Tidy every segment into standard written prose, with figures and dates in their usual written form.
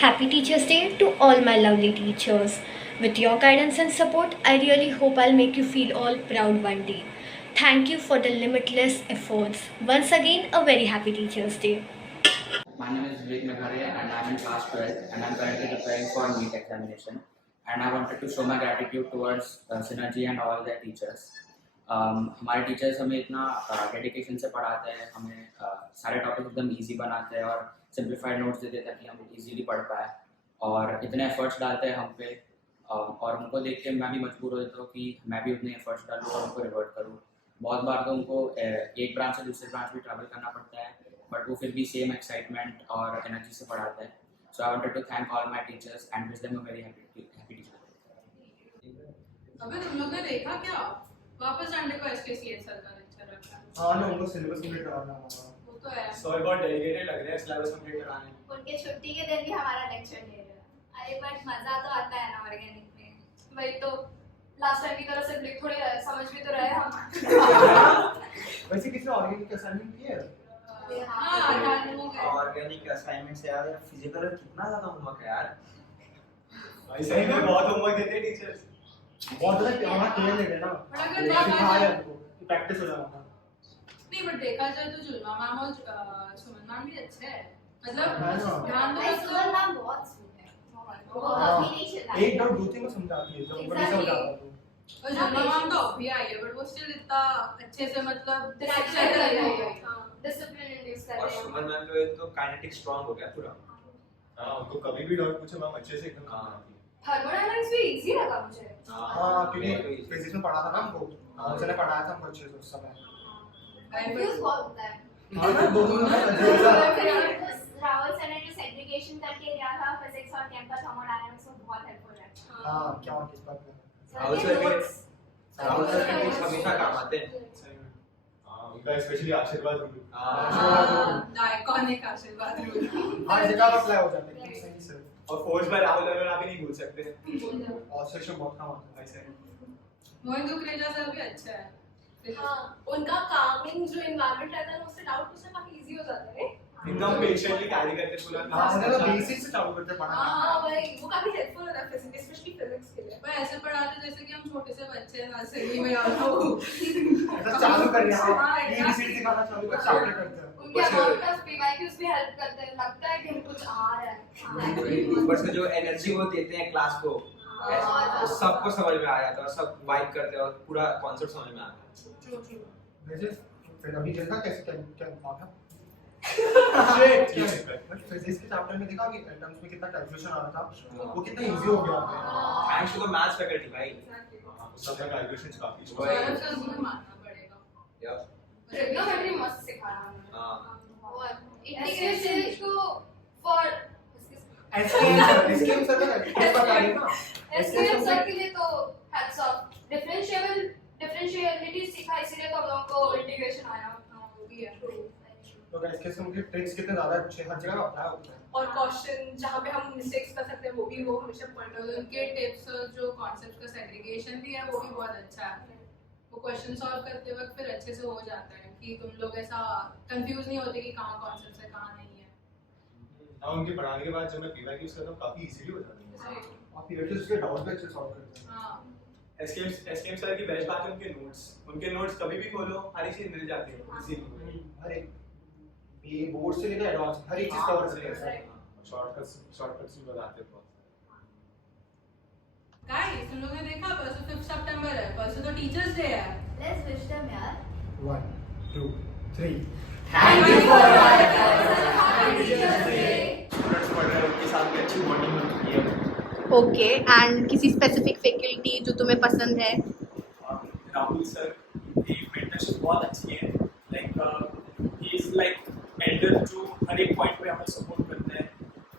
Happy Teachers' Day to all my lovely teachers. With your guidance and support, I really hope I'll make you feel all proud one day. Thank you for the limitless efforts. Once again, a very happy Teachers' Day. My name is Vivek Meghare and I'm in class 12 and I'm currently preparing for NEET examination. And I wanted to show my gratitude towards Synergy and all their teachers. हमारे teachers हमें इतना dedication से पढ़ाते हैं, हमें सारे topic एकदम easy बनाते हैं और सिंप्लीफाइड नोट्स देते हैं ताकि हम इजीली पढ़ पाए और इतने एफर्ट्स डालते हैं हम पे और उनको देख के मैं भी मजबूर हो जाता हूँ कि मैं भी उतने एफर्ट्स डालूँ और उनको रिवर्ट करूँ। बहुत बार तो उनको एक ब्रांच से दूसरे ब्रांच भी ट्रैवल करना पड़ता है बट वो फिर भी सेम एक्साइटमेंट और एनर्जी से पढ़ाते हैं। So I wanted to thank all my teachers and wish them a very happy teacher. अबे तुम लोग ने देखा क्या? वापस संडे को एसकेसीएस सर का लेक्चर रखा है। हाँ ना, उनको सिलेबस कंप्लीट कराना है। वो तो है। सर बहुत डेडिकेटेड लग रहे हैं सिलेबस कंप्लीट कराने। उनके छुट्टी के दिन भी हमारा लेक्चर ले रहे हैं। अरे बट मजा तो आता है ना ऑर्गेनिक में। वही तो लास्ट टाइम की तरह से लिख थोड़े समझ भी तो रहे हम। वैसे किसी ऑर्गेनिक असाइनमेंट की है? ऑर्गेनिक असाइनमेंट से यार फिजिकल कितना ज्यादा होमवर्क है यार। सही में बहुत होमवर्क देते हैं टीचर्स। बहुत ज्यादा हमारा केयर ले रहे हैं ना। बट अगर देखा जाए उनको प्रैक्टिस हो जाएगा। नहीं बट देखा जाए तो जुलवा मैम और सुमन मैम भी अच्छे हैं। मतलब हाँ। ध्यान भाई दो सुमन मैम बहुत स्वीट है। वो कभी नहीं चिल्लाती। एक डाउट दो तीन को समझाती है, जब बड़े से हो जाता है तो। और जुलवा मैम तो अभी आई है बट वो स्टिल इतना अच्छे से मतलब डिसिप्लिन कर रही है। डिसिप्लिन इंड्यूस कर और रही है। सुमन मैम तो काइनेटिक स्ट्रांग हो गया पूरा। हाँ, उनको कभी भी डाउट पूछो मैम अच्छे से एकदम समझाती है। थर्मोडायनामिक्स भी इजी लगा मुझे। हाँ, क्योंकि फिजिक्स में पढ़ा था ना हमको। उसने पढ़ाया था हमको अच्छे से उस समय। कंफ्यूज बहुत होता है। हाँ ना, दोनों में राहुल सर ने जो सेग्रीगेशन करके दिया था फिजिक्स और केमिकल थर्मोडायनामिक्स में बहुत हेल्पफुल है। हाँ, क्या किस बात में? राहुल सर के टिप्स हमेशा काम आते हैं। हाँ, उनका स्पेशली आशीर्वाद रूल। द आइकॉनिक आशीर्वाद रूल। हाँ, जगह पर अप्लाई हो जाता है सही से। और फोर्स बाय राहुल अरोड़ा भी नहीं भूल सकते। ऑस्ट्रेलिया बहुत काम आता है ऐसे। मोहित कुकरेजा सर भी अच्छा है। हाँ, उनका कामिंग जो एनवायरनमेंट रहता है ना उससे डाउट पूछना काफी इजी हो जाता है। एकदम पेशेंटली कैरी करके पूरा हाँ, क्लास उन्हें तो बेसिक से चालू करते पढ़ाना। हाँ भाई, वो काफी हेल्पफुल होता है फिजिक्स, स्पेशली फिजिक्स के लिए। वो ऐसे पढ़ाते जैसे कि हम छोटे से बच्चे हैं नर्सरी में और वो ऐसा चालू कर रहे हैं। हाँ, एबीसीडी सिखाना चालू कर चाप्टर करते हैं। उनके अमाउंट ऑफ पीवाईक्यूज भी हेल्प करते हैं। लगता है कि कुछ आ रहा है। ऊपर से जो एनर्जी वो देते हैं क्लास को, वो सबको समझ में आ जाता है और सब वाइब करते हैं और पूरा कॉन्सेप्ट समझ में आता है। वैसे फिर अभी जल्दा कैसे क्या माना? फिजिक्स के चैप्टर में देखा कि टर्म्स में कितना कैलकुलेशन आ रहा था, वो कितना इजी हो गया। Thanks to the maths faculty भाई। उस समय कैलकुलेशंस काफी सौरभ सर को भी मानना पड़ेगा। यप। ट्रिग्नोमेट्री मस्त सिखाया उन्होंने। हां। और इंटीग्रेशन को फॉर एसकेएम सर का बता रहे ना। एसकेएम सर के लिए तो हैट्स ऑफ। डिफरेंशिएबिलिटी सीखा इसीलिए तो हम लोगों को इंटीग्रेशन आया। वो भी है। तो एसकेएम के ट्रिक्स कितने ज्यादा अच्छे हर जगह अप्लाई होते हैं। और क्वेश्चन जहाँ पे हम मिस्टेक्स कर सकते हैं वो भी वो हमेशा पॉइंट आउट उनके टिप्स और जो कॉन्सेप्ट्स का सेग्रीगेशन भी है वो भी बहुत अच्छा है। वो क्वेश्चन सॉल्व करते वक्त फिर अच्छे से हो जाता है कि तुम लोग ऐसा कंफ्यूज नहीं होते कि कहाँ कॉन्सेप्ट है कहाँ नहीं है। हाँ, उनके पढ़ाने के बाद जब मैं पीवाईक्यूज करता हूँ काफी इजीली हो जाता है। आप पीवाईक्यूज के डाउट भी अच्छे सॉल्व करते हैं। हाँ। एसकेएम सर की बेस्ट बात है उनके नोट्स कभी भी खोलो हर एक चीज मिल जाती है इजीली। हर एक ये बोर्ड से लेकर एडवांस हर एक चीज कवर करते हैं। शॉर्टकट्स भी बताते हैं बहुत। गाइस तुम लोग ने देखा परसों 5 सितंबर है, परसों तो टीचर्स डे है। लेट्स विश देम यार। 1 2 3 thank you for happy teachers day. Students पढ़ रहे हैं उनके साथ भी अच्छी बॉन्डिंग बन चुकी है। ओके एंड किसी स्पेसिफिक फैकल्टी जो तुम्हें पसंद है? राहुल सर की मेंटरशिप बहुत अच्छी है। ही इज लाइक एल्डर जो हर एक पॉइंट पे हमें सपोर्ट करते हैं।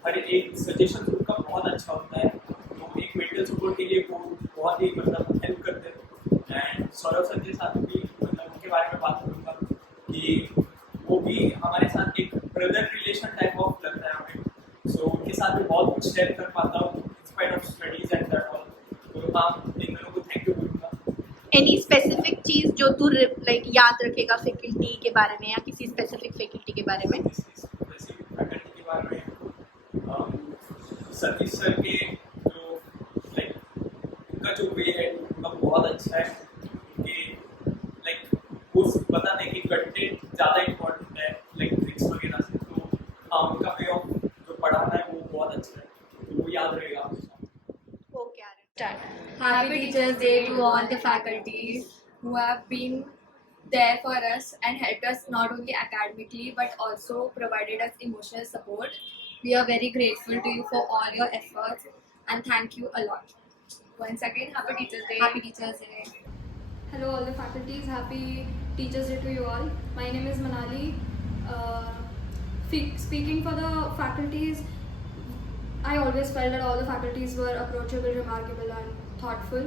हर एक सजेशन उनका बहुत अच्छा होता है। तो एक मेंटल सपोर्ट के लिए वो बहुत ही मतलब हेल्प करते हैं। एंड सौरभ सर के साथ भी मतलब उनके बारे में बात करूँगा कि वो भी हमारे साथ एक ब्रदर रिलेशन टाइप ऑफ लगता है हमें। सो उनके साथ भी बहुत कुछ शेयर कर पाता हूँ in spite of studies and that all. तो हाँ, इन दोनों को थैंक यू बोलूँगा। एनी स्पेसिफिक चीज जो तू लाइक याद रखेगा फैकल्टी के बारे में या किसी स्पेसिफिक फैकल्टी के बारे में? फैकल्टी के बारे में सतीश सर के जो लाइक उनका जो वे है उनका बहुत अच्छा है कि लाइक वो बताते हैं कि कंटेंट ज़्यादा इम्पोर्टेंट है लाइक ट्रिक्स वगैरह से, तो हाँ उनका वे ऑफ जो पढ़ाना है वो बहुत अच्छा है, तो वो याद रहेगा हमेशा। Happy Teachers Day to all the faculties who have been there for us and helped us not only academically but also provided us emotional support. We are very grateful to you for all your efforts and thank you a lot. Once again, Happy Teachers Day. Happy Teachers Day. Hello all the faculties, happy Teachers Day to you all. My name is Manali. Speaking for the faculties, I always felt that all the faculties were approachable, remarkable and thoughtful.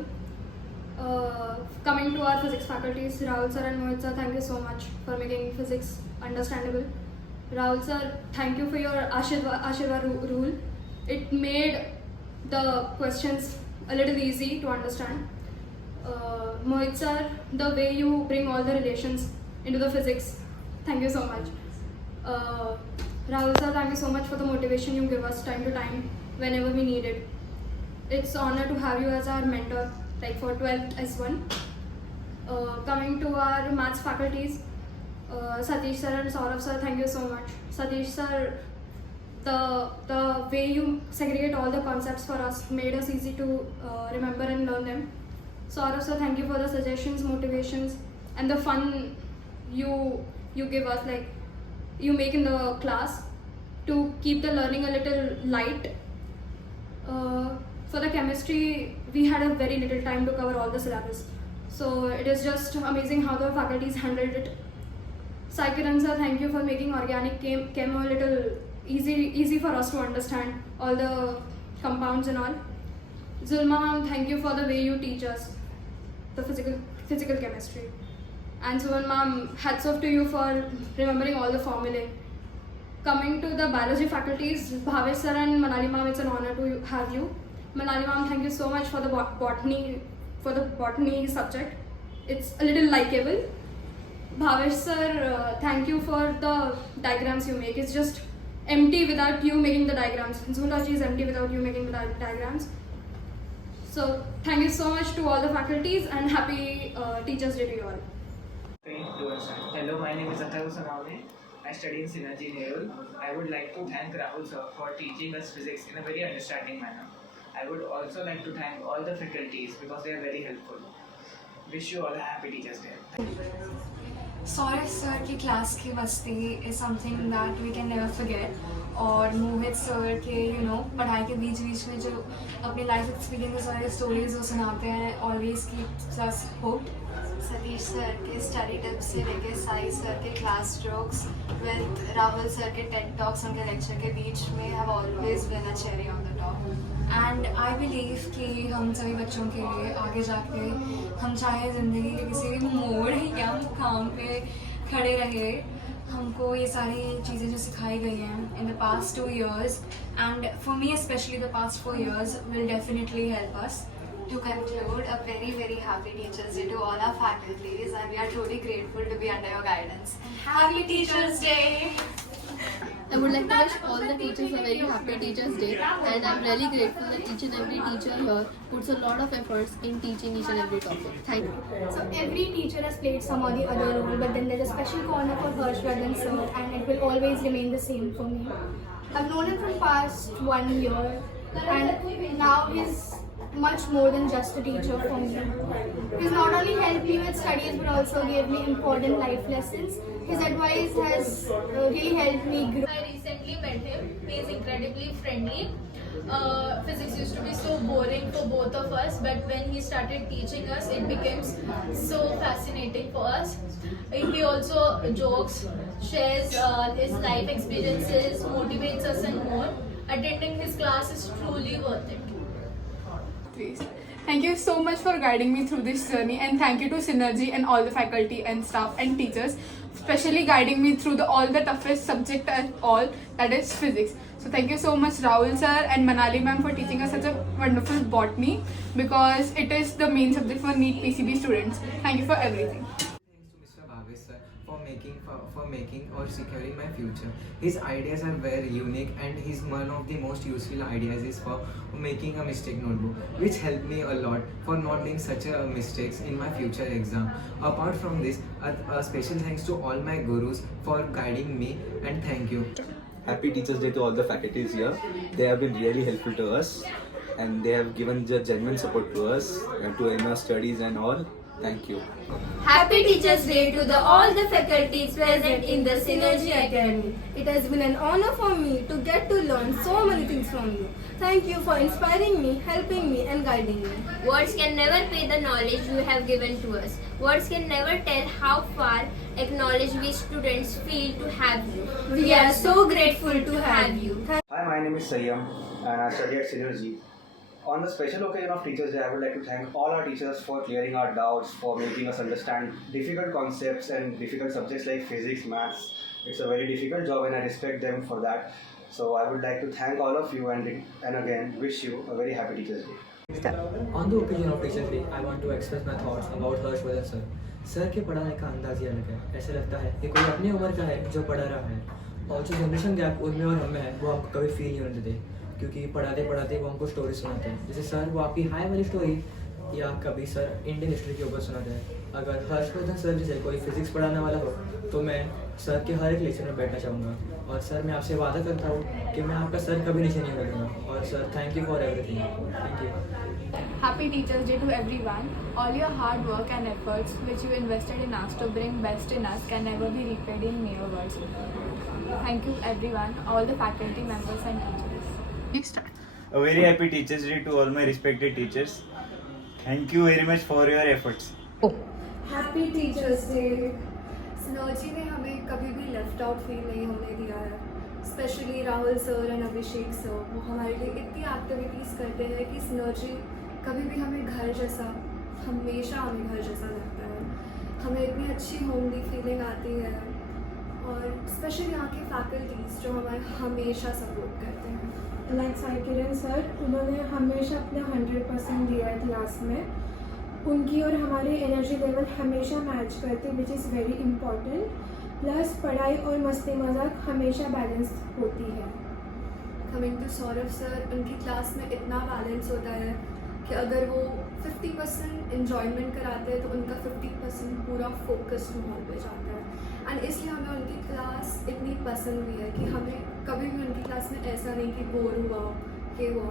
Coming to our physics faculties, Rahul sir and Mohit sir, thank you so much for making physics understandable. Rahul sir, thank you for your Ashirva rule. It made the questions a little easy to understand. Mohit sir, the way you bring all the relations into the physics, thank you so much. Rahul sir, thank you so much for the motivation you give us time to time whenever we need it. It's an honor to have you as our mentor, like for 12th S1. Coming to our maths faculties, Satish sir and Saurav sir, thank you so much. Satish sir, the way you segregate all the concepts for us made us easy to remember and learn them. Saurav sir, thank you for the suggestions, motivations, and the fun you give us, like you make in the class to keep the learning a little light. For the chemistry, we had a very little time to cover all the syllabus, so it is just amazing how the faculties handled it. Saikiran sir, thank you for making organic chem a little easy for us to understand all the compounds and all. Zulma ma'am, thank you for the way you teach us the physical chemistry. And Suvan ma'am, hats off to you for remembering all the formulae. Coming to the biology faculties, Bhavesh sir and Manali ma'am, it's an honor to have you. Manali ma'am, thank you so much for the botany subject. It's a little likeable. Bhavesh sir, thank you for the diagrams you make. It's just empty without you making the diagrams. Zoology is empty without you making the diagrams. So thank you so much to all the faculties and happy Teachers Day to you all. Hello, my name is Atal Sanawne. I study in Synergy in Nerul. I would like to thank Rahul sir for teaching us physics in a very understanding manner. I would also like to thank all the faculties because they are very helpful. Wish you all a happy Teachers Day. Saurav sir की class की मस्ती is something that we can never forget. और मोहित sir के पढ़ाई के बीच में जो अपनी लाइफ एक्सपीरियंस और स्टोरीज वो सुनाते हैं, always keeps us hoped. Satish sir के स्टडी टिप्स से लेके साई सर के class jokes with Rahul sir के टेड टॉक्स उनके लेक्चर के बीच में have always been a cherry on the top. And I believe कि हम सभी बच्चों के लिए आगे जाके हम चाहे ज़िंदगी के किसी भी मोड़ या मुकाम पे खड़े रहे, हमको ये सारी चीज़ें जो सिखाई गई हैं in the past 2 years and for me especially the past 4 years will definitely help us. To conclude, a very very happy Teachers Day to all our faculties and we are truly grateful to be under your guidance. Happy Teachers Day! I would like to wish all the teachers a very happy Teachers Day, and I'm really grateful that each and every teacher here puts a lot of efforts in teaching each and every topic. Thank you. So every teacher has played some or the other role, but then there's a special corner for Harshvardhan sir and it will always remain the same for me. I've known him from past 1 year and now he's much more than just a teacher for me. He's not only helped me with studies but also gave me important life lessons. His advice has really helped me grow. I recently met him. He is incredibly friendly. Physics used to be so boring for both of us, but when he started teaching us, it became so fascinating for us. He also jokes, shares his life experiences, motivates us and more. Attending his class is truly worth it. Please. Thank you so much for guiding me through this journey, and thank you to Synergy and all the faculty and staff and teachers, especially guiding me through all the toughest subject at all, that is physics. So thank you so much Rahul sir and Manali ma'am for teaching us such a wonderful botany, because it is the main subject for NEET PCB students. Thank you for everything. Thanks to Mr. Bhavesh sir for for making or securing my future. His ideas are very unique, and his one of the most useful ideas is for making a mistake notebook, which helped me a lot for not doing such a mistakes in my future exam. Apart from this, a special thanks to all my gurus for guiding me, and thank you. Happy Teachers Day to all the faculties here. They have been really helpful to us, and they have given the genuine support to us and to in our studies and all. Thank you. Happy Teachers Day to all the faculties present in the Synergy Academy. It has been an honor for me to get to learn so many things from you. Thank you for inspiring me, helping me and guiding me. Words can never pay the knowledge you have given to us. Words can never tell how far acknowledged we students feel to have you. We are so grateful to have you. Hi, my name is Sayyam and I study at Synergy. On the special occasion of Teachers Day, I would like to thank all our teachers for clearing our doubts, for making us understand difficult concepts and difficult subjects like physics, maths. It's a very difficult job and I respect them for that. So I would like to thank all of you and again wish you a very happy Teachers Day. On the occasion of Teachers Day, I want to express my thoughts about Harshvardhan sir. Sir के पढ़ाने का अंदाज ही अलग है. ऐसा लगता है कि कोई अपनी उम्र का है जो पढ़ा रहा है, और जो जनरेशन गैप उनमें और हमें है वो आपको कभी फील नहीं होने देते, क्योंकि पढ़ाते पढ़ाते वो हमको स्टोरी सुनाते हैं. जैसे सर वो आपकी हाई वाली स्टोरी या कभी सर इंडियन हिस्ट्री के ऊपर सुनाते हैं. अगर हर्षवर्धन सर जैसे कोई फिजिक्स पढ़ाने वाला हो तो मैं सर के हर एक लेक्चर में बैठना चाहूँगा. और सर मैं आपसे वादा करता हूँ कि मैं आपका सर कभी नीचे नहीं होने दूँगा. और sir thank you for everything. Thank you. Happy Teachers Day to everyone. All your hard work and efforts which you invested in us to bring best in us can never be repaid in mere words. Thank you everyone, all the faculty members and teachers. A very happy Teachers Day to all my respected teachers. Thank you very much for your efforts. Happy Teachers Day. Synergy ने हमें कभी भी left out feel नहीं होने दिया है. Specially Rahul sir and Abhishek sir, वो हमारे लिए इतनी एक्टिविटीज़ करते हैं कि सिनर्जी कभी भी हमें घर जैसा, हमेशा हमें घर जैसा लगता है. हमें इतनी अच्छी होमली फीलिंग आती है. और स्पेशली यहाँ के फैकल्टीज़ जो हमारे हमेशा सपोर्ट करते हैं. लाइक साई किरण सर, उन्होंने हमेशा अपना 100% दिया है क्लास में. उनकी और हमारी एनर्जी लेवल हमेशा मैच करते, which is very important. Plus पढ़ाई और मस्ती मजाक हमेशा बैलेंस होती है. कमिंग टू सौरभ सर, उनकी क्लास में इतना बैलेंस होता है कि अगर वो 50% इन्जॉयमेंट कराते हैं तो उनका 50% पूरा फोकस माहौल पे जाता है. एंड इसलिए हमें उनकी क्लास इतनी पसंद भी है कि हमें कभी भी उनकी क्लास में ऐसा नहीं कि बोर हुआ कि हुआ.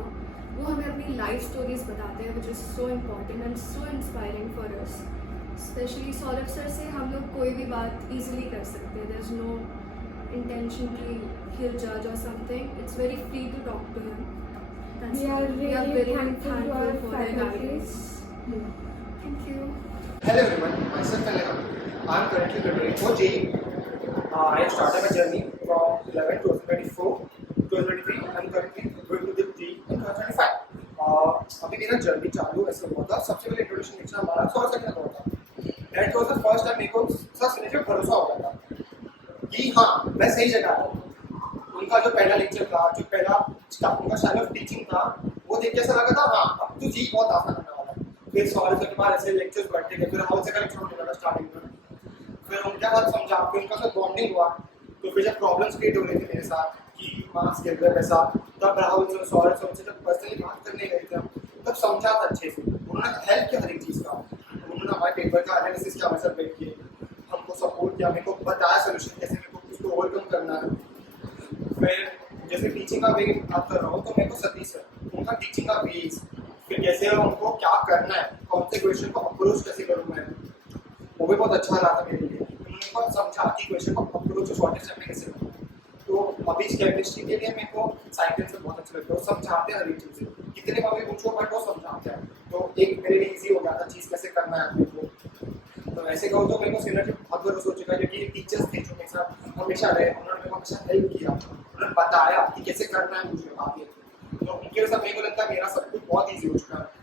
वो हमें अपनी लाइफ स्टोरीज बताते हैं, which is so important and so inspiring for us. Specially Saurabh sir से हम लोग कोई भी बात ईजिली कर सकते हैं. देयर इज़ नो इंटेंशन कि he'll judge or something. It's very free to talk to him. We are very thankful to our for their faculties. Thank you. Hello everyone, myself Kalan. I am currently preparing for JEE. I have started my journey from 11 to 2024, 2023. I am currently going to the JEE in 2025. अभी मेरा journey चालू ऐसे हुआ था. सबसे पहले introduction lecture हमारा 100 second का हुआ था. That was the first time मेरे को सर से मुझे भरोसा हो गया था कि हाँ मैं सही जगह हूँ. उनका जो पहला लेक्चर था, जो पहला उनका स्टाइल ऑफ टीचिंग था, वो देख के ऐसा लगा था हाँ अब तो जी बहुत आसान होने वाला है. फिर सॉल्व करने के बाद ऐसे लेक्चर्स बढ़ते गए. फिर हाउस का लेक्चर होने लगा स्टार्टिंग में. फिर उनके साथ समझा, फिर उनका साथ बॉन्डिंग हुआ. तो फिर जब प्रॉब्लम्स क्रिएट हो रहे थे मेरे साथ कि मार्क्स गिर गए वैसा, तब राहुल सर सौरभ सर से जब पर्सनली बात करने गए थे तब समझा था अच्छे से. उन्होंने हेल्प किया हर एक चीज़ का. उन्होंने हमारे पेपर का एनालिसिस किया, हमारे साथ बैठ के हमको सपोर्ट किया, मेरे को बताया सोल्यूशन कैसे मेरे को उसको ओवरकम करना है. फिर जैसे टीचिंग का वे बात कर रहा हूँ तो मेरे को सतीश सर, उनका टीचिंग का बेस, फिर कैसे उनको क्या करना है, कौन से क्वेश्चन को अप्रोच कैसे करूँ मैं, वो भी बहुत अच्छा रहा था मेरे लिए. उन्होंने बहुत समझा कि क्वेश्चन को अप्रोच शॉर्टेज टाइम में कैसे करूँ. तो अभी केमिस्ट्री के लिए मेरे को साइकिल से बहुत अच्छा लगता है. वो समझाते हैं हर एक चीज़, कितने बार भी पूछो बट वो समझाते हैं. तो एक मेरे लिए ईजी हो गया था चीज़ कैसे करना है अपने को. तो ऐसे कहो तो मेरे को सिनर्जी बहुत भरोसा हो चुका है, क्योंकि टीचर्स थे जो मेरे साथ हमेशा रहे. उन्होंने मेरे को हमेशा हेल्प किया, उन्होंने बताया कि कैसे करना है मुझे आगे. तो उनके साथ मेरे को लगता है मेरा सब कुछ बहुत ईजी हो चुका है.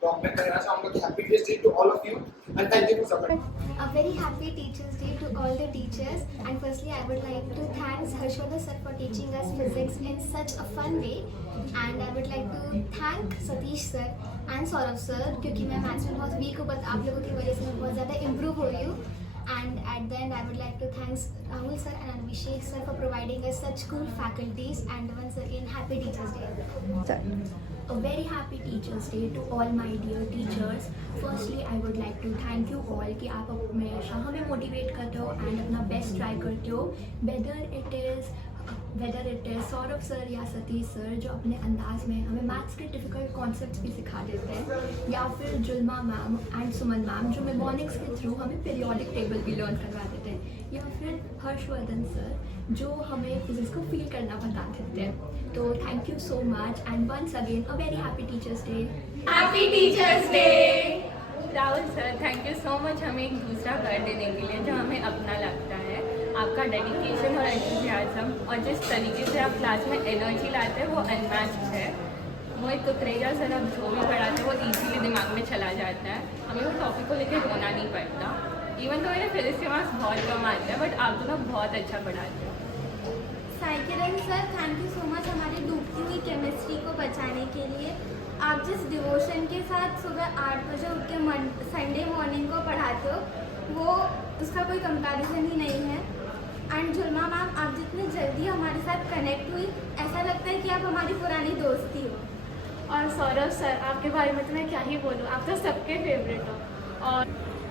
तो मैं कहना चाहूँगा कि happy teachers day to all of you and thank you for support. A very happy Teachers Day to all the teachers, and firstly I would like to thank Harshvardhan sir for teaching us physics in such a fun way, and I would like to thank Satish sir and Saurabh sir, क्योंकि मैं maths में बहुत week हूँ but आप लोगों की वजह से मैं बहुत ज़्यादा इम्प्रूव हो रही हूँ. And at the end, I would like to thank Rahul sir and Abhishek sir for providing us such cool faculties. And once again, happy Teachers Day. A very happy Teachers Day to all my dear teachers. Firstly, I would like to thank you all कि आप हमेशा हमें motivate करते हो and अपना best try करते हो. Whether it is Saurabh sir या सतीश सर जो अपने अंदाज में हमें मैथ्स के डिफ़िकल्ट कॉन्सेप्ट्स भी सिखा देते हैं, या फिर जुल्मा मैम एंड सुमन मैम जो मेमोनिक्स के थ्रू हमें पीरियोडिक टेबल भी लर्न करवा देते हैं, या फिर हर्षवर्धन सर जो हमें फिजिक्स को फील करना बता देते हैं. तो thank you so much and once again a very happy teachers day. Happy teachers day. Rahul sir, thank you so much हमें एक दूसरा घर देने के लिए जो हमें अपना लगता है. आपका डेडिकेशन और एंथुसियाज्म और जिस तरीके से आप क्लास में एनर्जी लाते हैं वो अनमैच्ड है. मोहित कुकरेजा सर अब जो भी पढ़ाते हैं वो इजीली दिमाग में चला जाता है. हमें वो टॉपिक को लेकर रोना नहीं पड़ता. इवन तो मेरे फिजिक्स के मार्क्स बहुत कम आते हैं, बट आप दोनों बहुत अच्छा पढ़ाते हो. Sai Kiran sir, thank you so much हमारी डूबती हुई केमिस्ट्री को बचाने के लिए. आप जिस डिवोशन के साथ सुबह 8 बजे उठ के संडे मॉर्निंग को पढ़ाते हो वो उसका कोई कंपैरिजन ही नहीं है. एंड जुल्मा मैम, आप जितने जल्दी हमारे साथ कनेक्ट हुई ऐसा लगता है कि आप हमारी पुरानी दोस्ती हो. और सौरभ सर, आपके बारे में तो मैं क्या ही बोलूँ, आप तो सबके फेवरेट हो.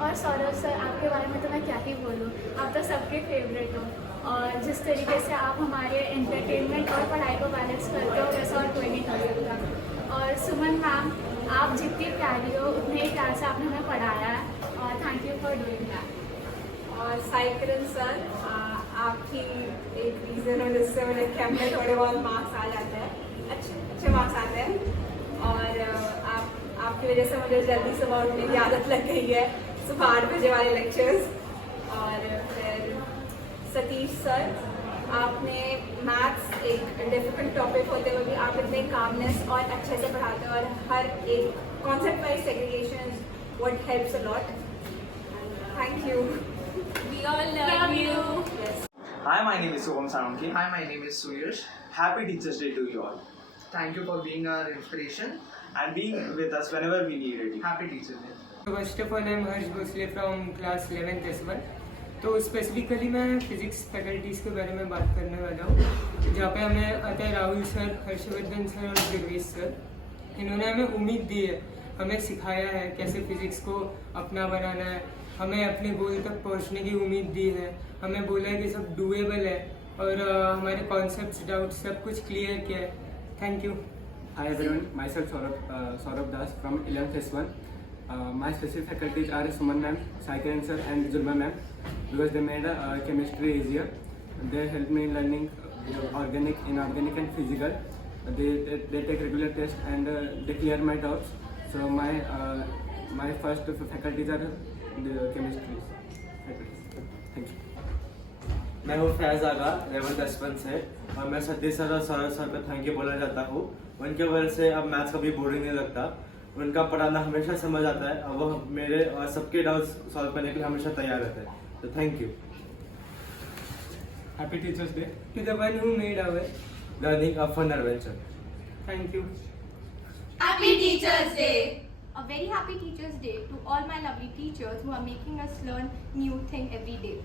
और सौरभ सर, आपके बारे में तो मैं क्या ही बोलूँ, आप तो सबके फेवरेट हो. और जिस तरीके से आप हमारे एंटरटेनमेंट और पढ़ाई को बैलेंस करते हो वैसा और कोई नहीं कर सकता. और सुमन मैम, आप जितनी प्यारी हो उतने ही प्यार से आपने हमें पढ़ाया है और thank you for doing that. और साई किरण सर, आपकी एक रीज़न हो जिससे मुझे कैम में थोड़े बहुत मार्क्स आ जाते हैं, अच्छे मार्क्स आते हैं. और आपकी वजह से मुझे जल्दी सुबह उठने की आदत लग गई है, सुबह 8 बजे वाले लेक्चर्स. और फिर सतीश सर, आपने मैथ्स एक डिफिकल्ट टॉपिक होते हुए भी आप इतने कामनेस और अच्छे से पढ़ाते हो और हर एक concept wise segregation what helps a lot. Thank you. We all love you. Yes. Hi, my name is Soham Sanamki. Hi, my name is Suyash. Happy Teachers Day to you all. Thank you for being our inspiration and being with us whenever we needed you. Happy Teachers Day. First of all, I'm Harsh Bhosle from class 11th S1. तो specifically मैं physics faculties के बारे में बात करने वाला हूँ, जहाँ पे हमें आता है राहुल सर, हर्षवर्धन सर और गिरवेश सर. इन्होंने हमें उम्मीद दी है, हमें सिखाया है कैसे फिज़िक्स को अपना बनाना है, हमें अपने गोल तक पहुंचने की उम्मीद दी है, हमें बोला है कि सब डूएबल है और हमारे कॉन्सेप्ट्स डाउट्स सब कुछ क्लियर किया है. Thank you. Hi everyone, my self Saurabh Das from 11th S1. My specific faculties are Suman ma'am, Sai Kiran sir and Zulma ma'am because they made chemistry easier. They helped me in learning organic, inorganic and physical. They take regular tests and they clear my doubts. So my first faculties are the chemistry faculties. Thank you. मैं हूँ फैज़ आगा 11th S1 से और मैं Satish sir और Saurabh sir को thank you बोलना चाहता हूँ. उनके वजह से अब मैथ्स कभी बोरिंग नहीं लगता. उनका पढ़ाना हमेशा समझ आता है और वो मेरे और सबके डाउट्स सॉल्व करने के लिए हमेशा तैयार रहते हैं. तो thank you. Happy teachers day to the one who made our learning a fun adventure. Thank you. Happy Teachers Day. A very happy Teachers Day to all my lovely teachers who are making us learn new thing every day.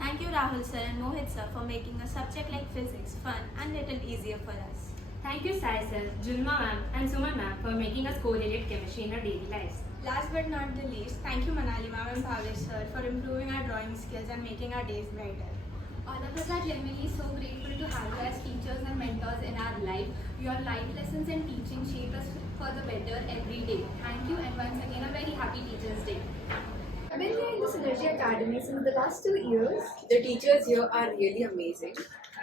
Thank you Rahul sir and Mohit sir for making a subject like physics fun and little easier for us. Thank you Sai sir, Julma ma'am and Suman ma'am for making us correlate chemistry in our daily lives. Last but not the least, thank you Manali ma'am and Bhavesh sir for improving our drawing skills and making our days brighter. All of us are genuinely so grateful to have you as teachers and mentors in our life. Your life lessons and teaching shape us for the better every day. Thank you and once again a very happy Teachers Day. I've been here in the Synergy Academy since the last 2 years. The teachers here are really amazing.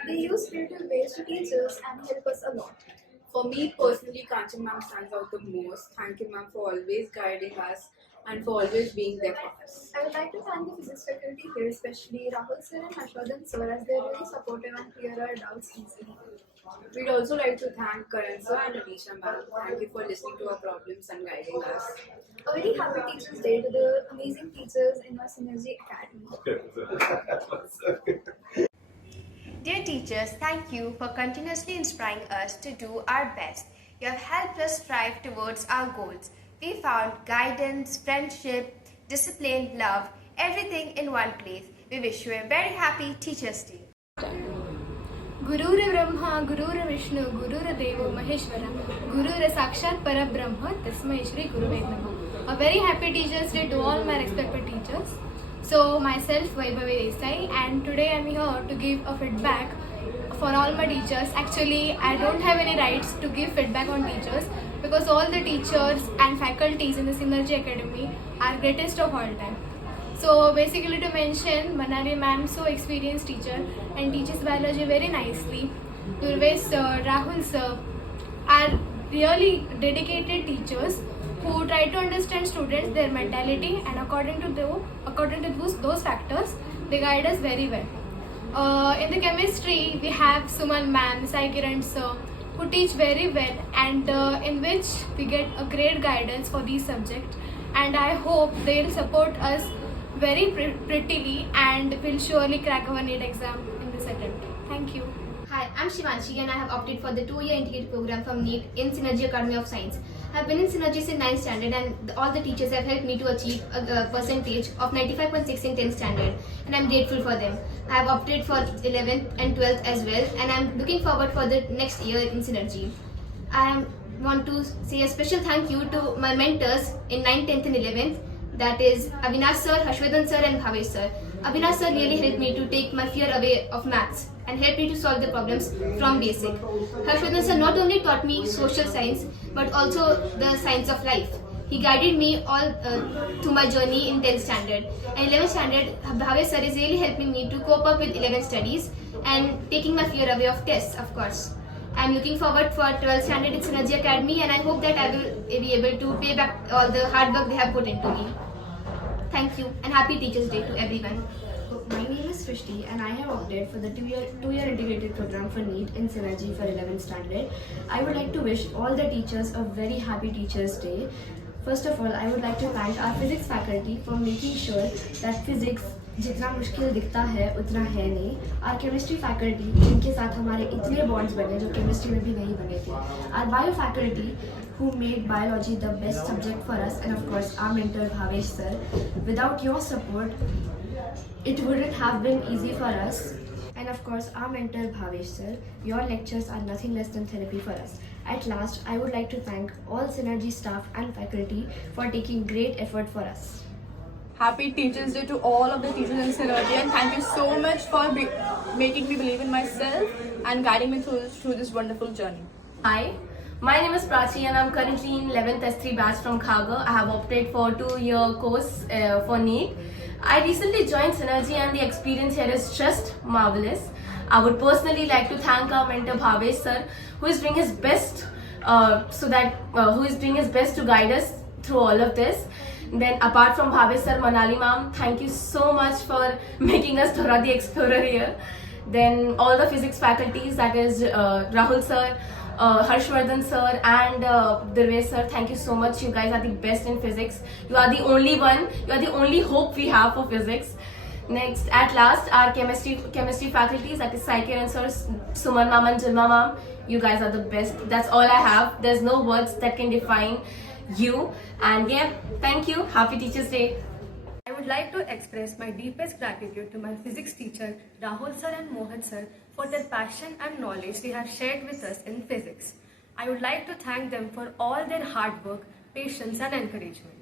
They use creative ways to teach us and help us a lot. For me personally, Kanchan ma'am stands out the most. Thank you ma'am for always guiding us and for always being there for us. I would like to thank the physics faculty here, especially Rahul sir and Harshvardhan sir, as they're really supportive and clear our doubts easily. We'd also like to thank Karan sir and Anisha ma'am. Thank you for listening to our problems and guiding us. A very happy Teachers Day to the amazing teachers in our Synergy Academy. Dear teachers, thank you for continuously inspiring us to do our best. You have helped us strive towards our goals. We found guidance, friendship, discipline, love, everything in one place. We wish you a very happy Teachers' Day. गुरुर ब्रह्मा गुरुर विष्णु गुरुर देवो महेश्वरा गुरुर साक्षात परब्रह्म तस्मै श्री गुरुवे नमः. A very happy Teachers' Day to all my respected teachers. So myself Vaibhavi Desai, and today I'm here to give a feedback for all my teachers. Actually, I don't have any rights to give feedback on teachers because all the teachers and faculties in the Synergy Academy are greatest of all time. So basically to mention, Manali ma'am, so experienced teacher and teaches biology very nicely. Durvesh sir, Rahul sir are really dedicated teachers who try to understand students, their mentality, and according to those factors, they guide us very well. In the chemistry, we have Suman ma'am, Sai Kiran sir, who teach very well, and in which we get a great guidance for these subjects. And I hope they'll support us very prettily and will surely crack our NEET exam in this attempt. Thank you. Hi, I'm Shivanshi and I have opted for the 2-year integrated program from NEET in Synergy Academy of Science. I've been in Synergy since 9th standard and all the teachers have helped me to achieve a percentage of 95.6 in 10th standard, and I'm grateful for them. I have opted for 11th and 12th as well, and I'm looking forward for the next year in Synergy. I want to say a special thank you to my mentors in 9th, 10th and 11th. That is Avinash sir, Harshvardhan sir and Bhavesh sir. Avinash sir really helped me to take my fear away of maths and helped me to solve the problems from basic. Harshvardhan sir not only taught me social science but also the science of life. He guided me all through my journey in 10th standard. And 11th standard, Bhavesh sir is really helping me to cope up with 11th studies and taking my fear away of tests, of course. I'm looking forward for 12th standard in Synergy Academy, and I hope that I will be able to pay back all the hard work they have put into me. Thank you and happy Teachers' Day to everyone. My name is Srishti and I have opted for the two-year integrated program for NEET in Synergy for 11th standard. I would like to wish all the teachers a very happy Teachers' Day. First of all, I would like to thank our physics faculty for making sure that physics जितना मुश्किल दिखता है उतना है नहीं. Our chemistry faculty जिनके साथ हमारे इतने bonds बने जो chemistry में भी नहीं बने थे. Our bio faculty who made biology the best subject for us, and of course our mentor Bhavesh sir. Without your support, it wouldn't have been easy for us. And of course our mentor Bhavesh sir. Your lectures are nothing less than therapy for us. At last, I would like to thank all Synergy staff and faculty for taking great effort for us. Happy Teachers' Day to all of the teachers in Synergy, and thank you so much for making me believe in myself and guiding me through this wonderful journey. Hi, my name is Prachi and I'm currently in 11th S3 batch from Khaga. I have opted for 2-year course for NEET. I recently joined Synergy and the experience here is just marvelous. I would personally like to thank our mentor Bhavesh sir, who is doing his best to guide us through all of this. Then apart from Bhavesh sir, Manali ma'am, thank you so much for making us Dora the Explorer here. Then all the physics faculties, that is Rahul sir, Harshvardhan sir and Durvesh sir, thank you so much. You guys are the best in physics. You are the only one, you are the only hope we have for physics. Next, at last, our chemistry faculties, that is Sai Kiran sir, Suman ma'am and Julma ma'am. You guys are the best. That's all I have. There's no words that can define you. And yeah, thank you. Happy Teachers' Day. I would like to express my deepest gratitude to my physics teacher Rahul sir and Mohan sir for their passion and knowledge they have shared with us in physics. I would like to thank them for all their hard work, patience and encouragement.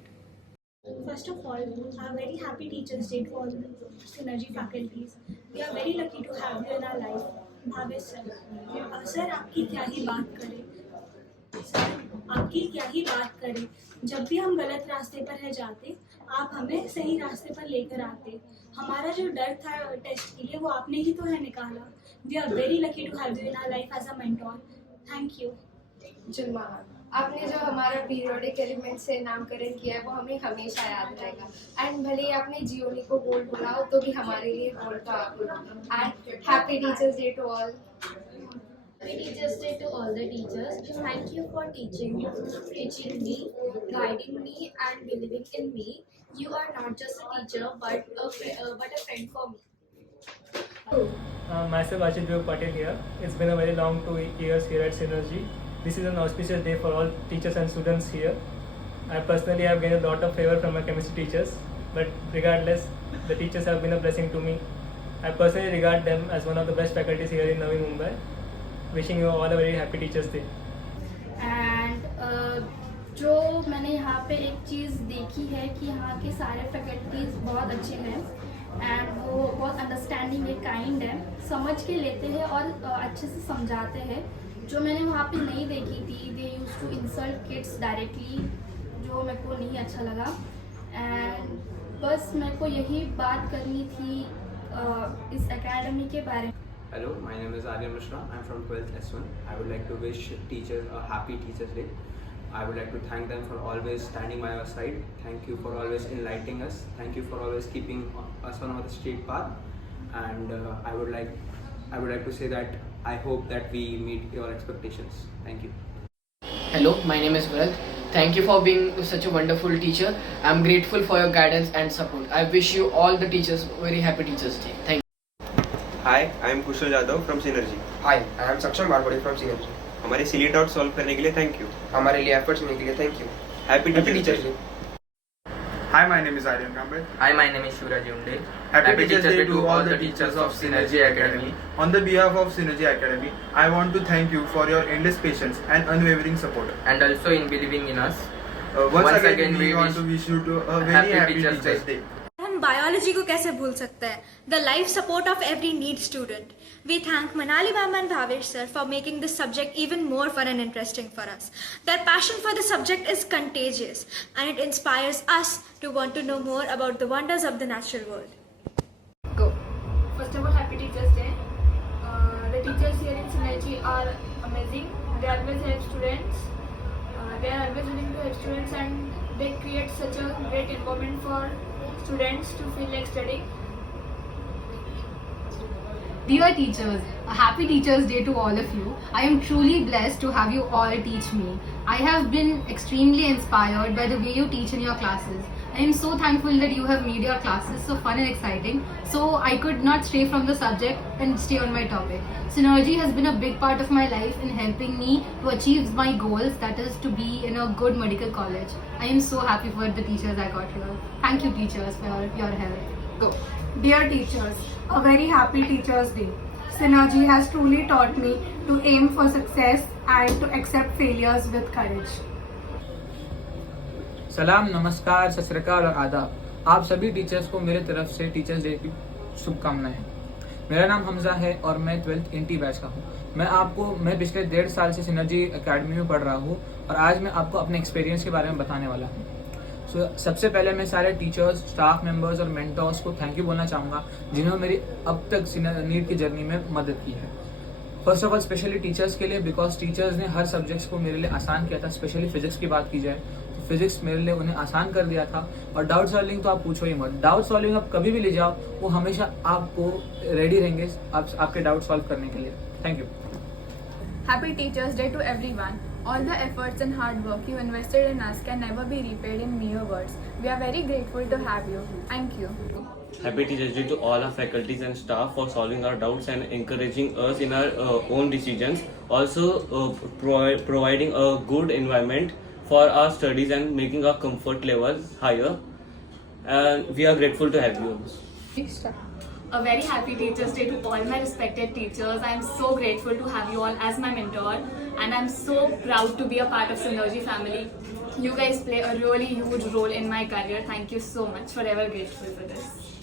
First of all, a very happy Teachers' Day to all the Synergy faculties. We are very lucky to have you in our life. Bhavesh sir. Sir, आपकी क्या ही बात करें. Sir, आपकी क्या ही बात करें. जब भी हम गलत रास्ते पर है जाते, आप हमें सही रास्ते पर लेकर आते. हमारा जो डर था टेस्ट के लिए वो आपने ही तो है निकाला. We are very lucky to have you in our life as a mentor. Thank you. जुल्मा, आपने जो हमारा पीरियोडिक एलिमेंट से नामकरण किया है वो हमें हमेशा याद रहेगा. एंड भले ही आपने जियोनी को गोल्ड बोला हो तो भी हमारे लिए गोल्ड का आप. And happy teachers day to all. Happy Teachers' Day to all the teachers. Thank you for teaching me, guiding me and believing in me. You are not just a teacher but a friend for me. Myself Ajit Dev Patel here. It's been a very long 2 years here at Synergy. This is an auspicious day for all teachers and students here. I personally have gained a lot of favor from my chemistry teachers. but regardless, the teachers have been a blessing to me. I personally regard them as one of the best faculties here in Navi Mumbai. Wishing you all a very happy Teachers Day. And जो मैंने यहाँ पे एक चीज़ देखी है कि यहाँ के सारे फैकल्टीज बहुत अच्छे हैं एंड वो बहुत अंडरस्टैंडिंग है, काइंड है, समझ के लेते हैं और अच्छे से समझाते हैं। जो मैंने वहाँ पे नहीं देखी थी, they used to insult kids directly, जो मेरे को नहीं अच्छा लगा। एंड बस मेरे को यही बात करनी थी इस एकेडमी के बारे में। Hello, my name is Aryan Mishra. I'm from 12th S1. I would like to wish teachers a happy Teachers Day. I would like to thank them for always standing by our side. Thank you for always enlightening us. Thank you for always keeping us on the straight path. And I would like to say that I hope that we meet your expectations. Thank you. Hello, my name is Virat. Thank you for being such a wonderful teacher. I'm grateful for your guidance and support. I wish you all the teachers very happy Teachers Day. Thank you. Hi, I am Kushal Jadhav from Synergy. Hi, I am Saksham Marwade from Synergy. हमारे सिली doubt solve करने के लिए thank you. हमारे लिए efforts करने के लिए thank you. Happy teachers day. Hi, my name is Aryan Kambal. Hi, my name is Shuraj Unde. Happy Teachers Day to all the teachers of Synergy Academy. On the behalf of Synergy Academy, I want to thank you for your endless patience and unwavering support. And also in believing in us. Once again, we want to wish you to a very happy Teachers Day. हम biology को कैसे भूल सकते हैं? The life support of every need student. We thank Manali ma'am and Bhavesh sir for making this subject even more fun and interesting for us. Their passion for the subject is contagious and it inspires us to want to know more about the wonders of the natural world. Go. First of all, happy Teachers Day. The teachers here in Synergy are amazing. They always help students. They are always willing to help students and they create such a great environment for students to feel like studying. Dear teachers, a happy Teachers Day to all of you. I am truly blessed to have you all teach me. I have been extremely inspired by the way you teach in your classes. I am so thankful that you have made your classes so fun and exciting, so I could not stray from the subject and stay on my topic. Synergy has been a big part of my life in helping me to achieve my goals, that is to be in a good medical college. I am so happy for the teachers I got here. Thank you teachers for your help. Go. Dear teachers, a very happy Teachers Day. Synergy has truly taught me to aim for success and to accept failures with courage. सलाम, नमस्कार, सत श्री अकाल और आदाब। आप सभी teachers को मेरे तरफ से टीचर्स डे की शुभकामनाएं। मेरा नाम हमजा है और मैं 12th इंटी बैच का हूँ। मैं पिछले 1.5 साल से सिनर्जी एकेडमी में पढ़ रहा हूँ और आज मैं आपको अपने एक्सपीरियंस के बारे में बताने वाला हूँ। सबसे पहले मैं सारे टीचर्स, स्टाफ मेंबर्स और मेंटर्स को थैंक यू बोलना चाहूँगा जिन्होंने मेरी अब तक नीट की जर्नी में मदद की है। First of all specially teachers के लिए, बिकॉज टीचर्स ने हर सब्जेक्ट्स को मेरे लिए आसान किया था। स्पेशली फिजिक्स की बात की जाए तो फिजिक्स मेरे लिए उन्हें आसान कर दिया था। और डाउट सॉल्विंग तो आप पूछो ही मत। डाउट सॉल्विंग आप कभी भी ले जाओ, वो हमेशा आपको रेडी रहेंगे आपके डाउट सॉल्व करने के लिए। Thank you. Happy Teachers Day to everyone. All the efforts and hard work you invested in us can never be repaid in mere words. We are very grateful to have you. Thank you. Happy Teachers Day to all our faculties and staff for solving our doubts and encouraging us in our own decisions. Also providing a good environment for our studies and making our comfort level higher. And we are grateful to have you. A very happy Teachers Day to all my respected teachers. I am so grateful to have you all as my mentor and I am so proud to be a part of Synergy family. You guys play a really huge role in my career. Thank you so much. Forever grateful for this.